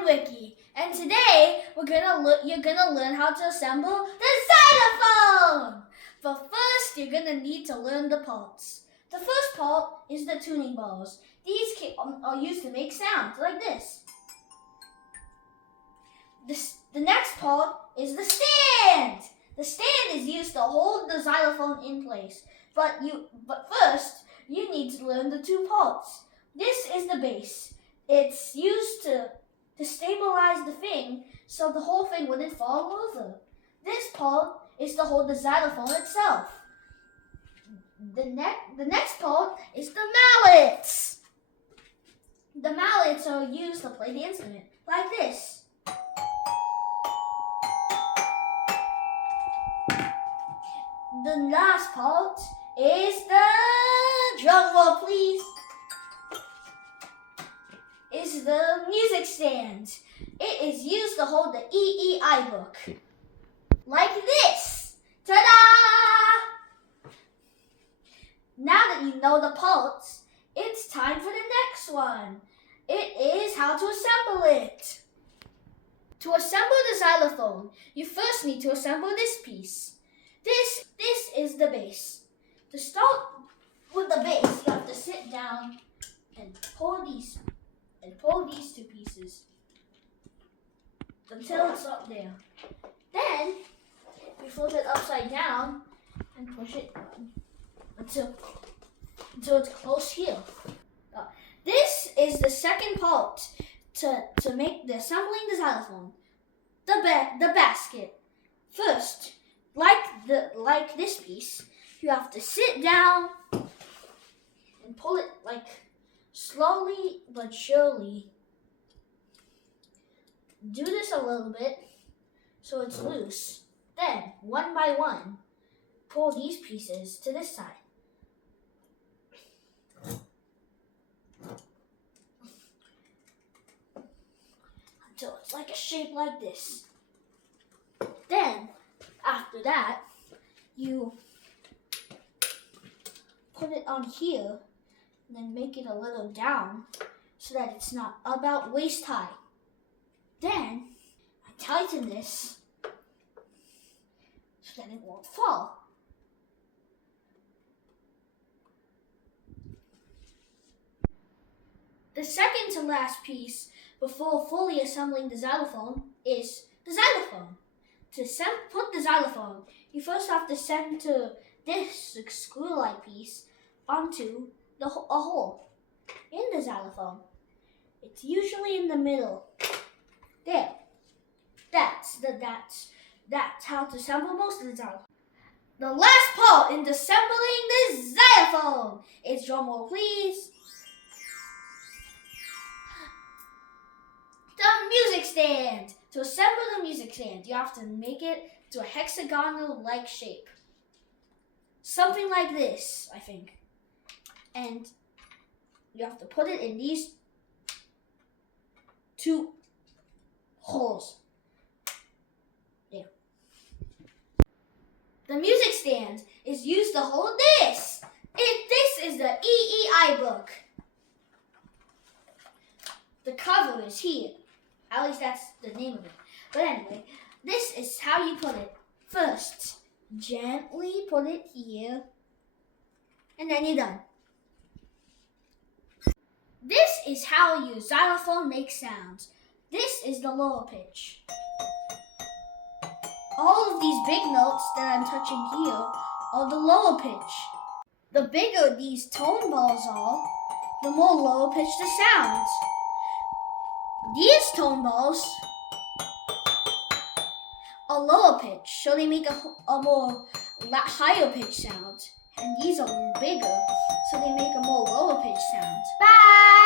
I'm Ricky, and today you're gonna learn how to assemble the xylophone. But first, you're gonna need to learn the parts. The first part is the tuning bars. These are used to make sounds like this. The next part is the stand. The stand is used to hold the xylophone in place. But first, you need to learn the two parts. This is the base. It's used to stabilize the thing so the whole thing wouldn't fall over. This part is to hold the xylophone itself. The next part is the mallets. The mallets are used to play the instrument, like this. The last part is the drum roll, please. Is the music stand. It is used to hold the EEI book. Like this. Ta-da! Now that you know the parts, it's time for the next one. It is how to assemble it. To assemble the xylophone, you first need to assemble this piece. This is the base. To start with the base, you have to sit down and pull these two pieces until it's up there. Then you flip it upside down and push it until it's close here. This is the second part to make the assembling the xylophone. The basket. First, like this piece, you have to sit down and pull it like slowly but surely. Do this a little bit so it's loose. Then, one by one, pull these pieces to this side. Until it's like a shape like this. Then, after that, you put it on here and then make it a little down so that it's not about waist high. Then I tighten this so that it won't fall. The second to last piece before fully assembling the xylophone is the xylophone. To put the xylophone, you first have to center this screw-like piece onto a hole in the xylophone. It's usually in the middle. There. That's how to assemble most of the xylophone. The last part in assembling the xylophone is, drum roll please, the music stand. To assemble the music stand, you have to make it to a hexagonal-like shape. Something like this, I think. And you have to put it in these two holes. There. The music stand is used to hold this. This is the EEI book. The cover is here. At least that's the name of it. But anyway, this is how you put it. First, gently put it here. And then you're done. This is how your xylophone makes sounds. This is the lower pitch. All of these big notes that I'm touching here are the lower pitch. The bigger these tone balls are, the more lower pitch the sounds. These tone balls are lower pitch, so they make a more higher pitch sound. And these are bigger, so they make a more lower pitch sound. Bye!